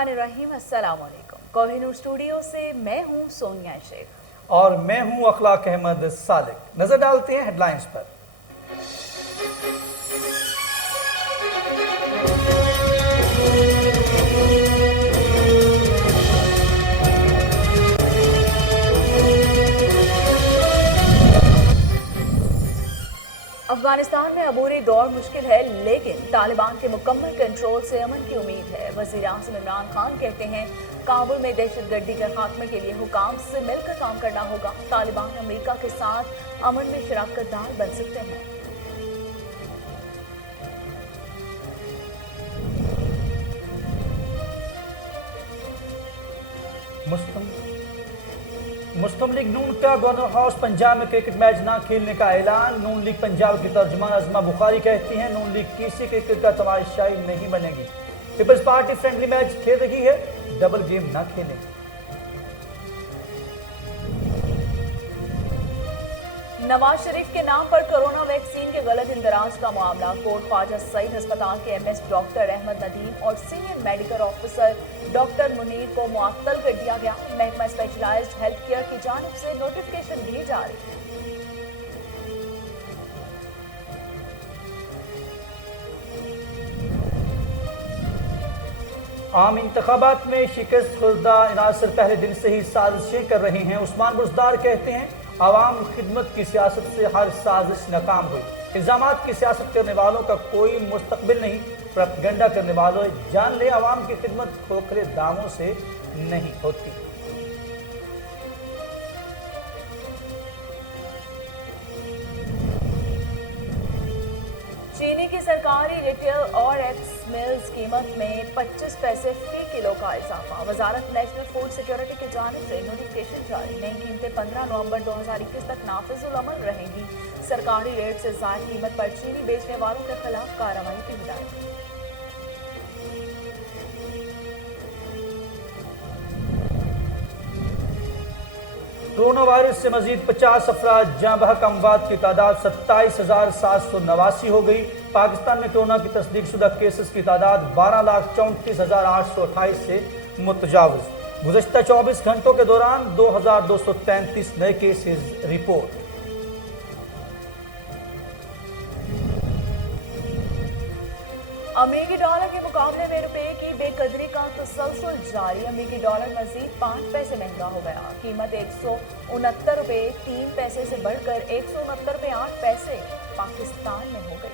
बिस्मिल्लाहिर्रहमानिर्रहीम। अस्सलाम वालेकुम। कोहिनूर स्टूडियो से मैं हूं सोनिया शेख और मैं हूं अखलाक अहमद सादिक। नजर डालते हैं हेडलाइंस पर। अफगानिस्तान में अबूरी दौर मुश्किल है, लेकिन तालिबान के मुकम्मल कंट्रोल से अमन की उम्मीद है। वज़ीर आज़म इमरान खान कहते हैं काबुल में दहशतगर्दी के खात्मे के लिए हुकाम से मिलकर काम करना होगा। तालिबान अमेरिका के साथ अमन में शराकत दार बन सकते हैं। मुस्लिम लीग नून का गवर्नर हाउस पंजाब में क्रिकेट मैच न खेलने का ऐलान। नून लीग पंजाब की तर्जुमान अजमा बुखारी कहती हैं नून लीग किसी क्रिकेट का तमाशाई नहीं बनेगी। पीपल्स पार्टी फ्रेंडली मैच खेल रही है, डबल गेम न खेलें। नवाज शरीफ के नाम पर कोरोना वैक्सीन के गलत इंदराज का मामला। कोट ख्वाजा सईद अस्पताल के एमएस डॉक्टर अहमद नदीम और senior medical officer doctor Munir को मुअत्तल कर दिया गया। महकमा स्पेशलाइज्ड हेल्थ केयर की जानिब से नोटिफिकेशन दी जा रही है। आम इंतखाबात में शिकस्त खुर्दा इनासर पहले दिन से ही साजिशें कर रहे हैं। उस्मान बुज़दार कहते हैं आवाम खिदमत की सियासत से हर साजिश नाकाम हुई। इल्ज़ामात की सियासत करने वालों का कोई मुस्तकबिल नहीं। प्रोपेगेंडा करने वालों जान ले आवाम की खिदमत खोखले दामों से नहीं होती। चीनी की सरकारी रिटेल और एक्स मिल्स कीमत में 25 पैसे फी किलो का इजाफा। वजारत नेशनल फूड सिक्योरिटी की जानिब से नोटिफिकेशन जारी। नई कीमतें 15 नवंबर 2021 तक नाफिजुल अमल रहेंगी। सरकारी रेट से ज़ायद कीमत पर चीनी बेचने वालों के खिलाफ कार्रवाई की हिदायत। कोरोना वायरस से मजीद 50 अफराद जाँ बहक, अमवात की तादाद 27,789 हो गई। पाकिस्तान में कोरोना की तस्दीक शुदा केसेस की तादाद 12,34,828 से मुतजाविज। गुज़श्ता 24 घंटों के दौरान 2,233 नए केसेस रिपोर्ट। अमेरिकी डॉलर के मुकाबले में रुपए की बेकदरी का तसलसल जारी। अमेरिकी डॉलर मजीद 5 पैसे महंगा हो गया। कीमत 169 रुपए 3 पैसे से बढ़कर 169 रुपए 8 पैसे पाकिस्तान में हो गई।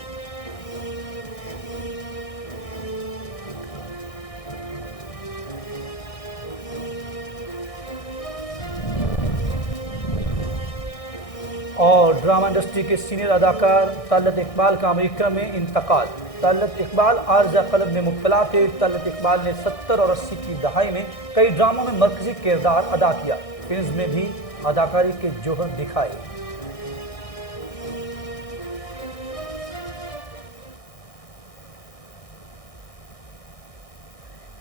और ड्रामा इंडस्ट्री के सीनियर अदाकार तलत इकबाल का अमेरिका में इंतकाल। तलत इकबाल आर्जा कलब में मुब्तला थे। तलत इकबाल ने 70 और 80 की दहाई में कई ड्रामों में मरकजी किरदार अदा किया। फिल्म में भी अदाकारी के जोहर दिखाए।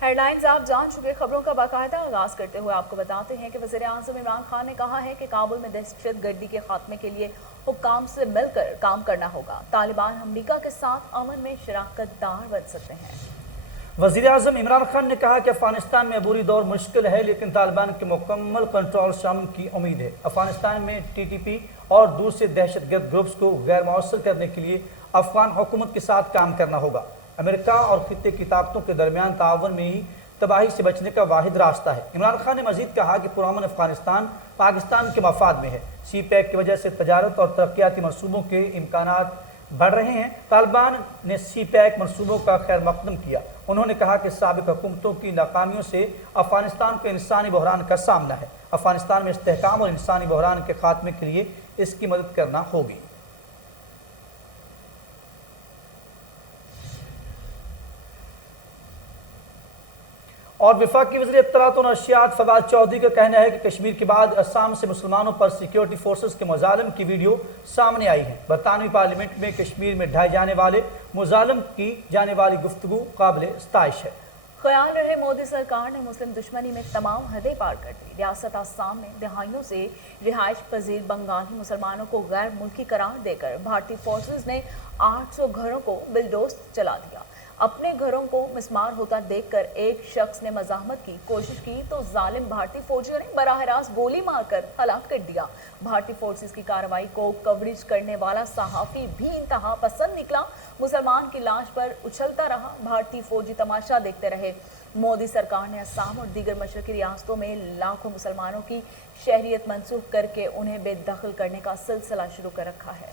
हेडलाइंस आप जान चुके। खबरों का बाकायदा आगाज करते हुए आपको बताते हैं कि वज़ीर आज़म इमरान खान ने कहा है कि काबुल में दहशतगर्दी के खात्मे के लिए हुक्काम से मिलकर काम करना होगा। तालिबान अमेरिका के साथ अमन में शराकत दार बन सकते हैं। वज़ीर आज़म इमरान खान ने कहा कि अफगानिस्तान में अबूरी दौर मुश्किल है, लेकिन तालिबान के मुकम्मल कंट्रोल से अमन की उम्मीद है। अफगानिस्तान में TTP और दूसरे दहशतगर्द ग्रुप्स को गैर मौसर करने के लिए अफगान हुकूमत के साथ काम करना होगा। अमेरिका और खित्ते की ताकतों के दरमियान ताउन में ही तबाही से बचने का वाहिद रास्ता है। इमरान खान ने मजीद कहा कि पुरअमन अफगानिस्तान पाकिस्तान के मफाद में है। CPEC की वजह से तजारत और तरक्याती मनसूबों के इम्कानात बढ़ रहे हैं। तालिबान ने CPEC मनसूबों का खैर मकदम किया। उन्होंने कहा कि साबिक हुकूमतों की नाकामियों से अफगानिस्तान को इंसानी बहरान का सामना है। अफगानिस्तान में इस्तेहकाम और इंसानी बहरान के खात्मे के लिए इसकी मदद करना होगी। और वफाकी वज़ीर इत्तलात और नशियात फवाद चौधरी का कहना है कि कश्मीर के बाद असम से मुसलमानों पर सिक्योरिटी फोर्सेस के मुजालिम की वीडियो सामने आई है। बरतानवी पार्लियामेंट में कश्मीर में ढाए जाने वाले मुजालिम की जाने वाली गुफ्तगू काबिल इस्ताइश है। ख्याल रहे मोदी सरकार ने मुस्लिम दुश्मनी में तमाम हदें पार कर दी। रियासत आसाम में दहाइयों से रिहाइश पजीर बंगाली मुसलमानों को गैर मुल्की करार देकर भारतीय फोर्सेज ने 800 घरों को बिलडोज चला दिया। अपने घरों को मिस्मार होता देखकर एक शख्स ने मजाहमत की कोशिश की तो जालिम भारतीय फौजियों ने बराह रास्त गोली मारकर हलाक कर दिया। भारतीय फोर्सेस की कार्रवाई को कवरेज करने वाला सहाफी भी इंतहा पसंद निकला। मुसलमान की लाश पर उछलता रहा, भारतीय फौजी तमाशा देखते रहे। मोदी सरकार ने असम और दीगर मशरकी रियासतों में लाखों मुसलमानों की शहरियत मंसूख करके उन्हें बेदखल करने का सिलसिला शुरू कर रखा है।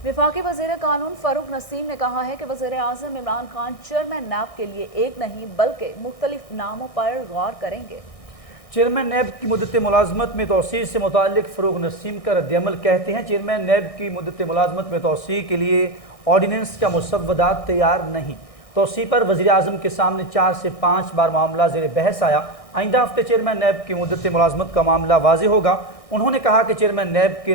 वफाकी वज़ीर कानून फारूक नसीम ने कहा है कि वज़ीर आज़म इमरान खान चेयरमैन नैब के लिए एक नहीं बल्कि मुख्तलिफ नामों पर गौर करेंगे। चेयरमैन नैब की मुद्दत मुलाजमत में तोसी से मुतालिक फारूक नसीम का रद्दअमल कहते हैं, चेयरमैन नैब की मुद्दत मुलाजमत में तोसी के लिए ऑर्डिनेंस का मुसव्वदा तैयार नहीं। तोसी पर वज़ीर आज़म के सामने 4 से 5 बार मामला ज़ेर बहस आया। आइंदा हफ्ते चेयरमैन नैब की मुद्दत मुलाजमत का मामला वाज़े होगा। उन्होंने कहा कि चेयरमैन नैब के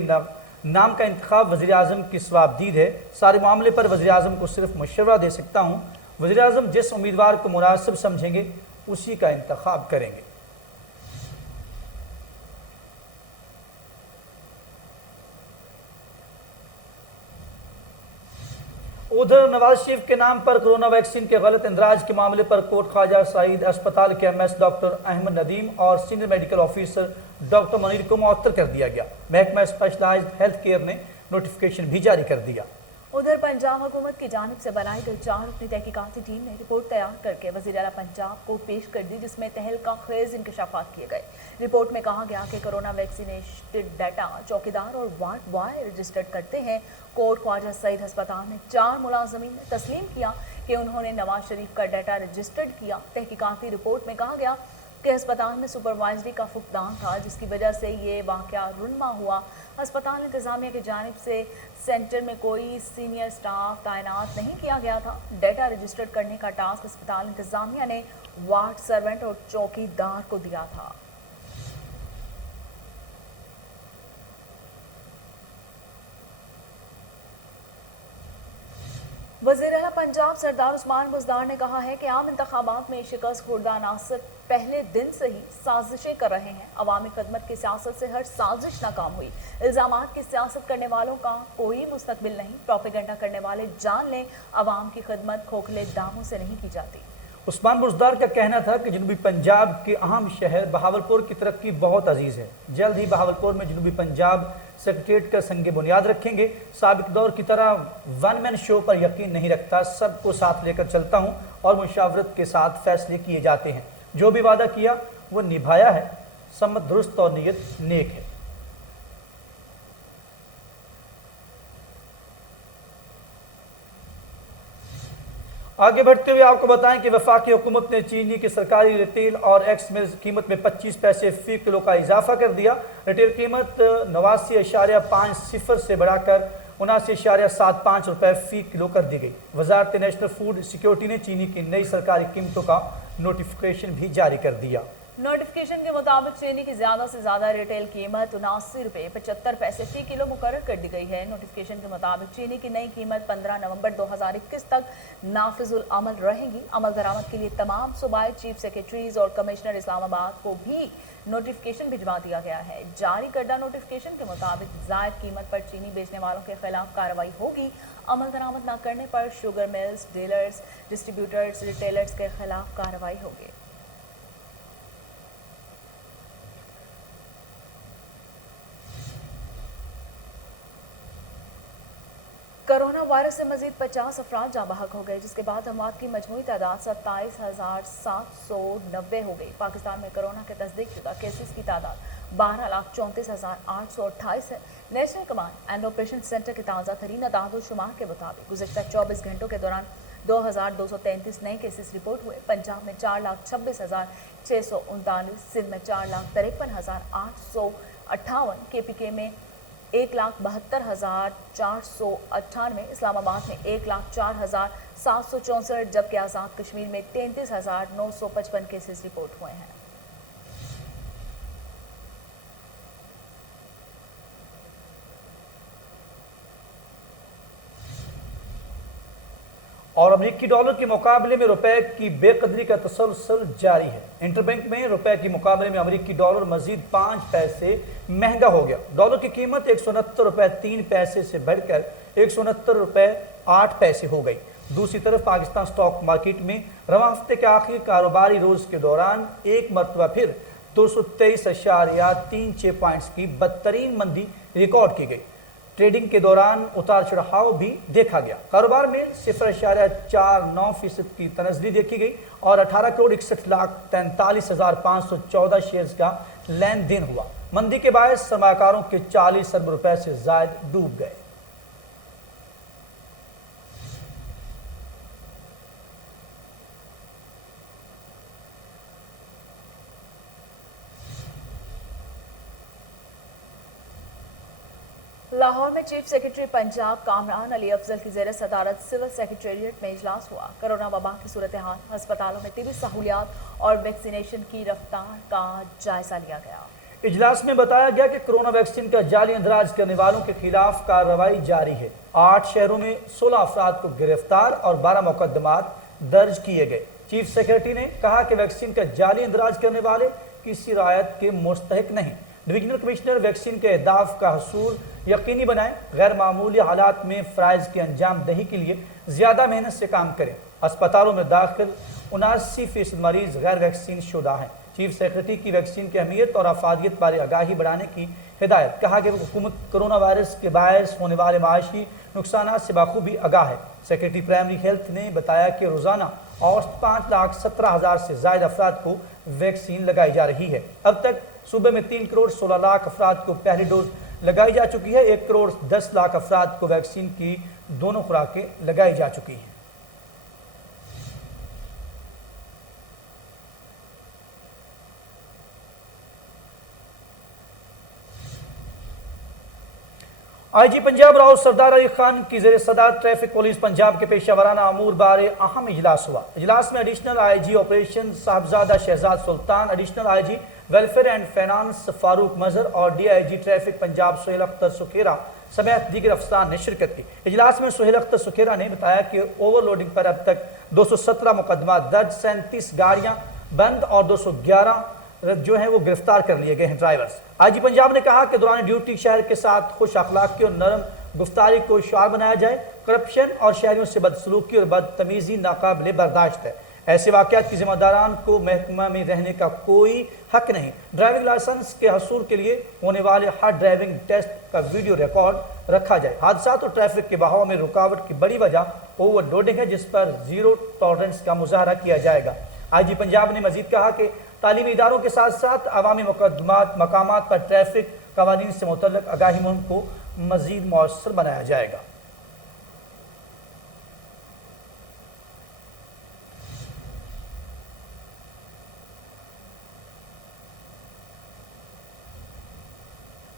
नाम का इंतखाब वज़ीर आज़म की स्वाबदीद है। सारे मामले पर वज़ीर आज़म को सिर्फ मशवरा दे सकता हूँ। वज़ीर आज़म जिस उम्मीदवार को मुनासिब समझेंगे उसी का इंतखाब करेंगे। उधर नवाज शरीफ के नाम पर कोरोना वैक्सीन के गलत इंदराज के मामले पर कोट ख्वाजा सईद अस्पताल के एमएस डॉक्टर अहमद नदीम और senior medical officer doctor Munir को मुअत्तल कर दिया गया। महकमा स्पेशलाइज्ड हेल्थ केयर ने नोटिफिकेशन भी जारी कर दिया। उधर पंजाब हुकूमत की जानिब से बनाई गई 4 रुकनी तहकीकाती टीम ने रिपोर्ट तैयार करके वज़ीर आला पंजाब को पेश कर दी, जिसमें तहलका खेज इंकशाफात किए गए। रिपोर्ट में कहा गया कि कोरोना वैक्सीनेटेड डाटा चौकीदार और वार्ड बॉय रजिस्टर्ड करते हैं। कोट ख्वाजा सईद अस्पताल में 4 मुलाजमीन ने तस्लीम किया कि उन्होंने नवाज शरीफ का डाटा रजिस्टर्ड किया। तहकीकाती रिपोर्ट में कहा गया कि अस्पताल में सुपरवाइजरी का फुकदान था, जिसकी वजह से ये वाक़या रुनमा हुआ। अस्पताल इंतजामिया की जानिब से सेंटर में कोई सीनियर स्टाफ तैनात नहीं किया गया था। डाटा रजिस्टर्ड करने का टास्क अस्पताल इंतजामिया ने वार्ड सर्वेंट और चौकीदार को दिया था। वज़ीर आला पंजाब सरदार उस्मान बुज़दार ने कहा है कि आम इंतखाबात में शिकस्त खुर्दा अनासर पहले दिन से ही साजिशें कर रहे हैं। अवामी खदमत की सियासत से हर साजिश नाकाम हुई। इल्ज़ामात की सियासत करने वालों का कोई मुस्तकबिल नहीं। प्रोपेगेंडा करने वाले जान लें, अवाम की खदमत खोखले दामों से नहीं की जाती। उस्मान बुज़दार का कहना था कि जनूबी पंजाब के अहम शहर बहावलपुर की तरक्की बहुत अजीज़ है। जल्द ही बहावलपुर में जनूबी पंजाब सेक्रेटेरिएट का संग बुनियाद रखेंगे। साबिक दौर की तरह वन मैन शो पर यकीन नहीं रखता, सबको साथ लेकर चलता हूँ और मुशावरत के साथ फैसले किए जाते हैं। जो भी वादा किया वो निभाया है। सम्मत दुरुस्त और नीयत नेक है। आगे बढ़ते हुए आपको बताएं कि वफाकी हुकूमत ने चीनी की सरकारी रिटेल और एक्स मिल्स कीमत में 25 पैसे फी किलो का इजाफा कर दिया। रिटेल कीमत 89.50 से बढ़ाकर 79.75 रुपये फी किलो कर दी गई। वजारत नेशनल फूड सिक्योरिटी ने चीनी की नई सरकारी कीमतों का नोटिफिकेशन भी जारी कर दिया। नोटिफिकेशन के मुताबिक चीनी की ज्यादा से ज्यादा रिटेल कीमत 79.75 फी किलो मुकर्रर कर दी गई है। नोटिफिकेशन के मुताबिक चीनी की नई कीमत 15 नवंबर 2021 तक नाफिजुल अमल रहेगी। अमल दरामद के लिए तमाम सूबाई चीफ सेक्रेटरीज और कमिश्नर इस्लामाबाद को भी नोटिफिकेशन भिजवा दिया गया है। जारी करदा नोटिफिकेशन के मुताबिक जायद कीमत पर चीनी बेचने वालों के खिलाफ कार्रवाई होगी। अमल दरामद न करने पर sugar mills, dealers, distributors, retailers के खिलाफ कार्रवाई होगी। कोरोना वायरस से मजीद 50 अफराद जाँ बहक हो गए, जिसके बाद अमवात की मजमूई तादाद 27,790 हो गई। पाकिस्तान में कोरोना के तस्दीक शुदा केसेस की तादाद 12,34,828 है। National command and operation centre के ताज़ा तरीन अदाद-ओ-शुमार के मुताबिक गुज़श्ता 24 घंटों के दौरान 2,233 नए केसेस रिपोर्ट हुए। पंजाब में 4,26,639, सिंध में 4,53,858, KPK में 1,72,498, इस्लामाबाद में 1,04,764, जबकि आज़ाद कश्मीर में 33,955 केसेस रिपोर्ट हुए हैं। اور امریکی ڈالر کے مقابلے میں روپے کی بے قدری کا تسلسل جاری ہے۔ انٹر بینک میں روپے کے مقابلے میں امریکی ڈالر مزید 5 پیسے مہنگا ہو گیا۔ ڈالر کی قیمت 169 روپے 3 پیسے سے بڑھ کر 169 روپے 8 پیسے ہو گئی۔ دوسری طرف پاکستان سٹاک مارکیٹ میں رواں ہفتے کے آخری کاروباری روز کے دوران ایک مرتبہ پھر 223.36 پوائنٹس کی بدترین مندی ریکارڈ کی گئی۔ ٹریڈنگ کے دوران اتار چڑھاؤ بھی دیکھا گیا۔ کاروبار میں 0.49% کی تنزلی دیکھی گئی اور 18,61,43,514 شیئرز کا لین دین ہوا۔ مندی کے باعث سرمایہ کاروں کے 40 ارب روپے سے زائد ڈوب گئے۔ لاہور میں چیف سیکرٹری پنجاب کامران علی افضل کی زیر صدارت سول سیکریٹریٹ میں اجلاس ہوا۔ کرونا وبا کی صورتحال، ہسپتالوں میں طبی سہولیات اور ویکسینیشن کی رفتار کا جائزہ لیا گیا۔ اجلاس میں بتایا گیا کہ کرونا ویکسین کا جعلی اندراج کرنے والوں کے خلاف کارروائی جاری ہے۔ 8 شہروں میں 16 افراد کو گرفتار اور 12 مقدمات درج کیے گئے۔ چیف سیکرٹری نے کہا کہ ویکسین کا جعلی اندراج کرنے والے کسی رعایت کے مستحق نہیں۔ ڈویژنل کمشنر ویکسین کے اہداف کا حصول یقینی بنائیں، غیر معمولی حالات میں فرائض کی انجام دہی کے لیے زیادہ محنت سے کام کریں۔ اسپتالوں میں داخل 79% مریض غیر ویکسین شدہ ہیں۔ چیف سیکرٹری کی ویکسین کی اہمیت اور افادیت بارے آگاہی بڑھانے کی ہدایت۔ کہا کہ حکومت کرونا وائرس کے باعث ہونے والے معاشی نقصانات سے بخوبی آگاہ ہے۔ سیکرٹری پرائمری ہیلتھ نے بتایا کہ روزانہ اوسط 5,17,000 سے زائد افراد کو ویکسین لگائی جا رہی ہے۔ اب تک صوبے میں 3,16,00,000 افراد کو پہلی ڈوز لگائی جا چکی ہے۔ 1,10,00,000 افراد کو ویکسین کی دونوں خوراکیں لگائی جا چکی ہیں۔ آئی جی پنجاب راؤ سردار علی خان کی زیر صدارت ٹریفک پولیس پنجاب کے پیشہ ورانہ امور بارے اہم اجلاس ہوا۔ اجلاس میں additional I G operation Sahibzada Shahzad Sultan, additional I G welfare and finance Farooq Mazhar اور D I G traffic Punjab Sohail Akhtar Sukhera سمیت دیگر افسران نے شرکت کی۔ اجلاس میں سہیل اختر سکھیرا نے بتایا کہ اوور لوڈنگ پر اب تک 217 مقدمات درج، 37 گاڑیاں بند اور 211 جو ہیں وہ گرفتار کر لیے گئے ہیں ڈرائیورز۔ آئی جی پنجاب نے کہا کہ دوران ڈیوٹی شہر کے ساتھ خوش اخلاقی اور نرم گفتاری کو شعار بنایا جائے۔ کرپشن اور شہریوں سے بدسلوکی اور بدتمیزی ناقابل برداشت ہے۔ ایسے واقعات کی ذمہ داران کو محکمہ میں رہنے کا کوئی حق نہیں۔ ڈرائیونگ لائسنس کے حصول کے لیے ہونے والے ہر ڈرائیونگ ٹیسٹ کا ویڈیو ریکارڈ رکھا جائے۔ حادثات اور ٹریفک کے بہاؤ میں رکاوٹ کی بڑی وجہ اوور لوڈنگ ہے، جس پر زیرو ٹالرنس کا مظاہرہ کیا جائے گا۔ آئی جی پنجاب نے مزید کہا کہ تعلیمی اداروں کے ساتھ ساتھ عوامی مقامات پر ٹریفک قوانین سے متعلق آگاہی مہم کو مزید مؤثر بنایا جائے گا۔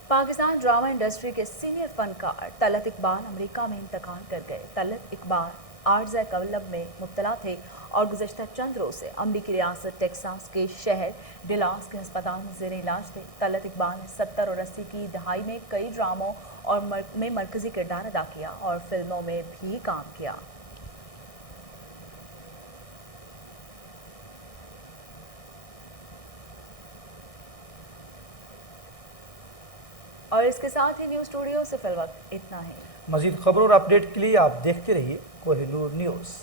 پاکستان ڈرامہ انڈسٹری کے سینئر فنکار طلعت اقبال امریکہ میں انتقال کر گئے۔ طلعت اقبال عارضہ قلب میں مبتلا تھے اور گزشتہ چند روز سے امریکی ریاست ٹیکساس کے شہر ڈلاس کے ہسپتال میں زیر علاج تھے۔ طلعت اقبال نے 70 اور 80 کی دہائی میں کئی ڈراموں اور میں مرکزی کردار ادا کیا اور فلموں میں بھی کام کیا۔ اور اس کے ساتھ ہی نیوز اسٹوڈیو سے فی الوقت اتنا ہے۔ مزید خبروں اور اپڈیٹ کے لیے آپ دیکھتے رہیے کوہ نور نیوز۔